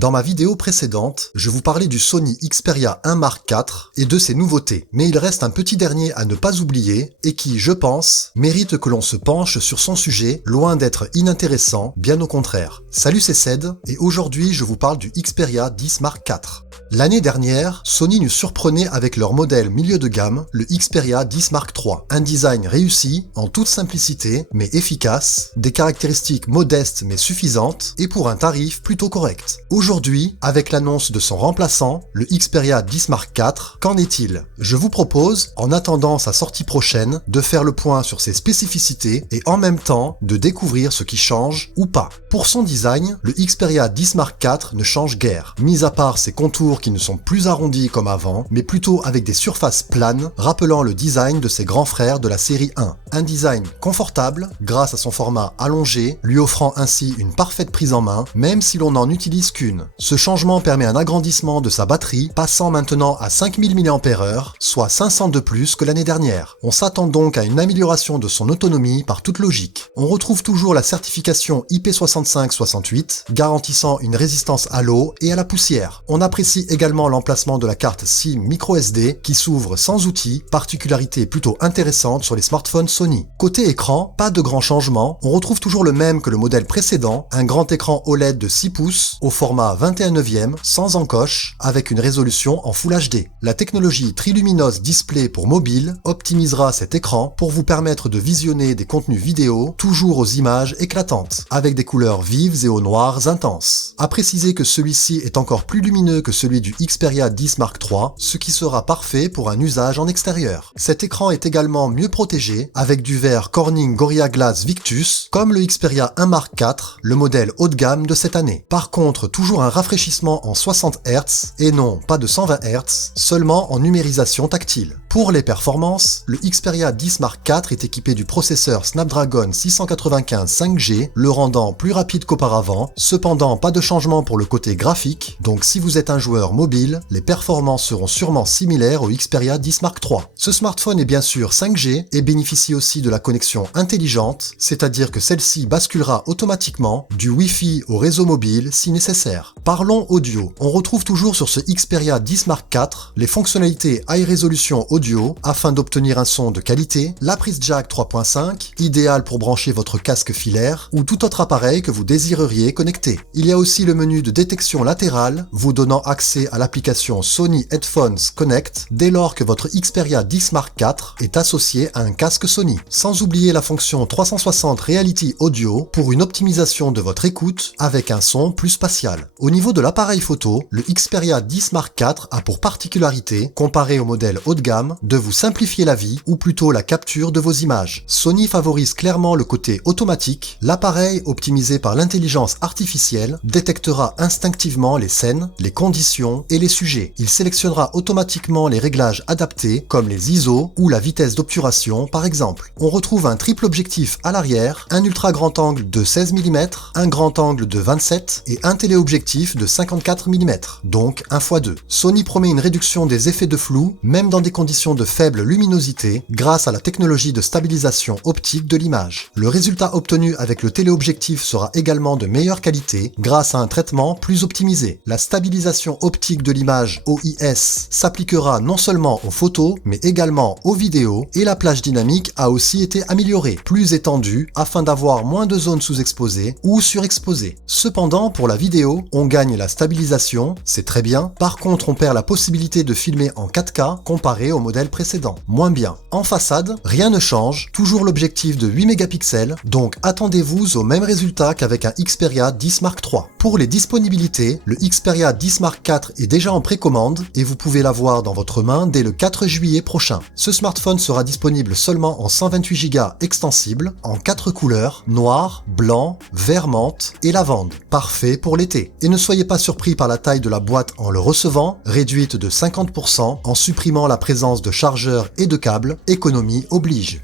Dans ma vidéo précédente, je vous parlais du Sony Xperia 1 Mark IV et de ses nouveautés. Mais il reste un petit dernier à ne pas oublier et qui, je pense, mérite que l'on se penche sur son sujet, loin d'être inintéressant, bien au contraire. Salut, c'est Ced et aujourd'hui je vous parle du Xperia 10 Mark IV. L'année dernière, Sony nous surprenait avec leur modèle milieu de gamme, le Xperia 10 Mark III. Un design réussi, en toute simplicité, mais efficace, des caractéristiques modestes mais suffisantes, et pour un tarif plutôt correct. Aujourd'hui, avec l'annonce de son remplaçant, le Xperia 10 Mark IV, qu'en est-il? Je vous propose, en attendant sa sortie prochaine, de faire le point sur ses spécificités et en même temps de découvrir ce qui change ou pas. Pour son design, le Xperia 10 Mark IV ne change guère, mis à part ses contours qui ne sont plus arrondis comme avant, mais plutôt avec des surfaces planes, rappelant le design de ses grands frères de la série 1. Un design confortable, grâce à son format allongé, lui offrant ainsi une parfaite prise en main, même si l'on n'en utilise qu'une. Ce changement permet un agrandissement de sa batterie, passant maintenant à 5000 mAh, soit 500 de plus que l'année dernière. On s'attend donc à une amélioration de son autonomie par toute logique. On retrouve toujours la certification IP6568, garantissant une résistance à l'eau et à la poussière. On apprécie également l'emplacement de la carte SIM microSD qui s'ouvre sans outil, particularité plutôt intéressante sur les smartphones Sony. Côté écran, pas de grands changements, on retrouve toujours le même que le modèle précédent, un grand écran OLED de 6 pouces au format 21/9 sans encoche avec une résolution en Full HD. La technologie Triluminos Display pour mobile optimisera cet écran pour vous permettre de visionner des contenus vidéo toujours aux images éclatantes, avec des couleurs vives et aux noirs intenses. À préciser que celui-ci est encore plus lumineux que celui du Xperia 10 Mark III, ce qui sera parfait pour un usage en extérieur. Cet écran est également mieux protégé avec du verre Corning Gorilla Glass Victus, comme le Xperia 1 Mark IV, le modèle haut de gamme de cette année. Par contre, toujours un rafraîchissement en 60 Hz et non pas de 120 Hz, seulement en numérisation tactile. Pour les performances, le Xperia 10 Mark IV est équipé du processeur Snapdragon 695 5G, le rendant plus rapide qu'auparavant, cependant pas de changement pour le côté graphique, donc si vous êtes un joueur mobile, les performances seront sûrement similaires au Xperia 10 Mark III. Ce smartphone est bien sûr 5G et bénéficie aussi de la connexion intelligente, c'est-à-dire que celle-ci basculera automatiquement du Wi-Fi au réseau mobile si nécessaire. Parlons audio. On retrouve toujours sur ce Xperia 10 Mark IV les fonctionnalités High Resolution Audio afin d'obtenir un son de qualité, la prise jack 3.5, idéale pour brancher votre casque filaire ou tout autre appareil que vous désireriez connecter. Il y a aussi le menu de détection latérale, vous donnant accès à l'application Sony Headphones Connect dès lors que votre Xperia 10 Mark IV est associé à un casque Sony. Sans oublier la fonction 360 Reality Audio pour une optimisation de votre écoute avec un son plus spatial. Au niveau de l'appareil photo, le Xperia 10 Mark IV a pour particularité, comparé au modèle haut de gamme, de vous simplifier la vie ou plutôt la capture de vos images. Sony favorise clairement le côté automatique, l'appareil optimisé par l'intelligence artificielle détectera instinctivement les scènes, les conditions et les sujets. Il sélectionnera automatiquement les réglages adaptés comme les ISO ou la vitesse d'obturation par exemple. On retrouve un triple objectif à l'arrière, un ultra grand angle de 16 mm, un grand angle de 27 et un téléobjectif de 54 mm, donc 1x2. Sony promet une réduction des effets de flou même dans des conditions de faible luminosité grâce à la technologie de stabilisation optique de l'image. Le résultat obtenu avec le téléobjectif sera également de meilleure qualité grâce à un traitement plus optimisé. La stabilisation optique de l'image OIS s'appliquera non seulement aux photos mais également aux vidéos et la plage dynamique a aussi été améliorée, plus étendue afin d'avoir moins de zones sous-exposées ou surexposées. Cependant pour la vidéo, on gagne la stabilisation, c'est très bien, par contre on perd la possibilité de filmer en 4K comparé au modèle précédent, moins bien. En façade, rien ne change, toujours l'objectif de 8 mégapixels, donc attendez-vous au même résultat qu'avec un Xperia 10 Mark III. Pour les disponibilités, le Xperia 10 Mark IV est déjà en précommande et vous pouvez l'avoir dans votre main dès le 4 juillet prochain. Ce smartphone sera disponible seulement en 128 Go extensible, en 4 couleurs, noir, blanc, vert menthe et lavande. Parfait pour l'été. Et ne soyez pas surpris par la taille de la boîte en le recevant, réduite de 50% en supprimant la présence de chargeurs et de câbles, économie oblige.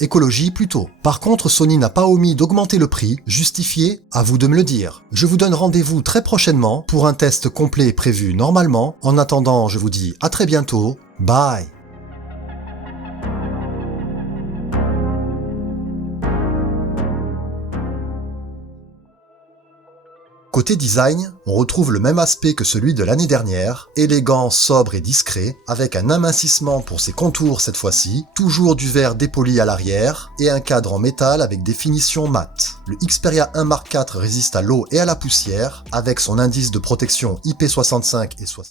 Écologie plutôt. Par contre, Sony n'a pas omis d'augmenter le prix, justifié, à vous de me le dire. Je vous donne rendez-vous très prochainement pour un test complet prévu normalement. En attendant, je vous dis à très bientôt. Bye! Côté design, on retrouve le même aspect que celui de l'année dernière, élégant, sobre et discret, avec un amincissement pour ses contours cette fois-ci, toujours du verre dépoli à l'arrière, et un cadre en métal avec des finitions mates. Le Xperia 1 Mark IV résiste à l'eau et à la poussière, avec son indice de protection IP65 et 60.